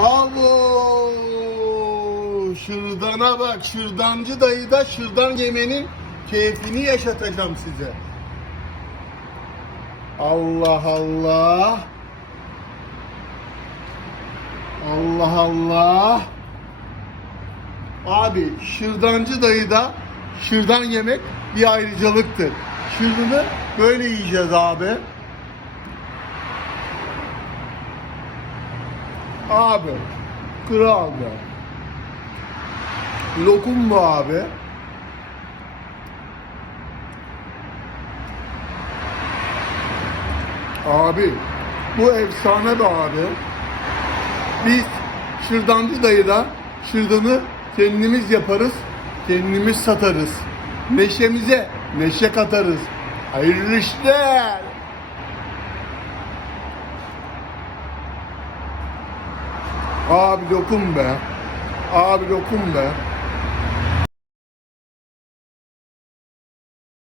Abo! Şırdana bak, şırdancı dayı da şırdan yemenin keyfini yaşatacağım size. Allah Allah. Allah Allah. Abi şırdancı dayı da şırdan yemek bir ayrıcalıktır. Şırdanı böyle yiyeceğiz abi. Abi, kral be. Lokum bu abi. Abi, bu efsane be abi. Biz şırdancı dayıda şırdanı kendimiz yaparız, kendimiz satarız. Neşemize neşe katarız. Hayırlı işler. Abi lokum be. Abi lokum be.